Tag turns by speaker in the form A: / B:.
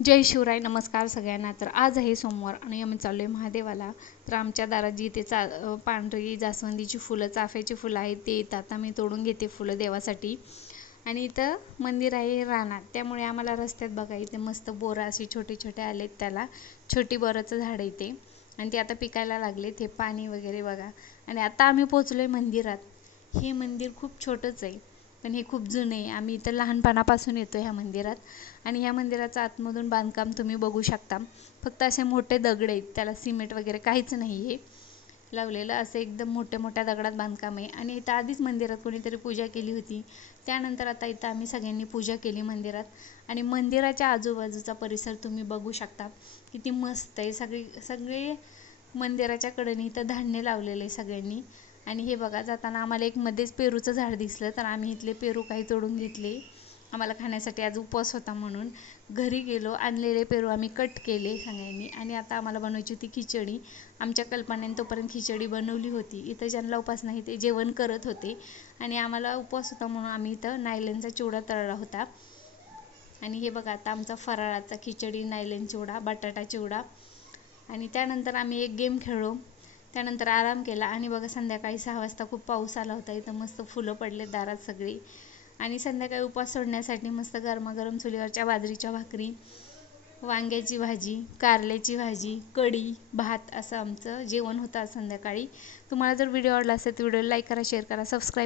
A: जय शिवराय नमस्कार सगळ्यांना. तर आज आहे सोमवार आणि आम्ही चाललो आहे महादेवाला. तर आमच्या दारात जी ते चा पांढरी जास्वंदीची फुलं चाफ्याची फुलं आहेत ते येतात. आम्ही तोडून घेते फुलं देवासाठी. आणि इथं मंदिर आहे रानात. त्यामुळे आम्हाला रस्त्यात बघा इथे मस्त बोरं अशी छोटे छोटे आलेत त्याला. छोटी बोराचं झाड आहे ते. आणि ते आता पिकायला लागले ते पाणी वगैरे बघा. आणि आता आम्ही पोचलो आहे मंदिरात. हे मंदिर खूप छोटंच आहे. पण हे खूप जुने आहे. आम्ही इथं लहानपणापासून येतो ह्या मंदिरात. आणि ह्या मंदिराचं आतमधून बांधकाम तुम्ही बघू शकता. फक्त असे मोठे दगड आहेत. त्याला सिमेंट वगैरे काहीच नाही आहे लावलेलं असं एकदम मोठ्या मोठ्या दगडात बांधकाम आहे. आणि इथं आधीच मंदिरात कोणीतरी पूजा केली होती. त्यानंतर आता इथं आम्ही सगळ्यांनी पूजा केली मंदिरात. आणि मंदिराच्या आजूबाजूचा परिसर तुम्ही बघू शकता. किती मस्त आहे. सगळी सगळे मंदिराच्या कडेने इथं धान्य लावलेलं आहे सगळ्यांनी. आणि हे बघा जाताना आम्हाला एक मध्येच पेरूचं झाड दिसलं तर आम्ही इथले पेरू काही तोडून घेतले. आम्हाला खाण्यासाठी आज उपवास होता म्हणून. घरी गेलो आणलेले पेरू आम्ही कट केले सगळ्यांनी आणि आता आम्हाला बनवायची होती खिचडी. आमच्या कल्पनेने तोपर्यंत खिचडी बनवली होती. इथं ज्यांना उपास नाही ते जेवण करत होते. आणि आम्हाला उपवास होता म्हणून आम्ही इथं नायलनचा चिवडा तळला होता. आणि हे बघा आता आमचा फराळाचा खिचडी नायलन चिवडा बटाटा चिवडा. आणि त्यानंतर आम्ही एक गेम खेळलो. त्यानंतर आराम केला. आणि बघा संध्याकाळी सहा वाजता खूप पाऊस आला होता. इथं मस्त फुलं पडले दारात सगळी. आणि संध्याकाळी उपास सोडण्यासाठी मस्त गरमागरम चुलीवरच्या बाजरीच्या भाकरी वांग्याची भाजी कारल्याची भाजी कढी भात असं आमचं जेवण होतं आज संध्याकाळी. तुम्हाला जर व्हिडिओ आवडला असेल तर व्हिडिओ लाईक करा शेअर करा सबस्क्राईब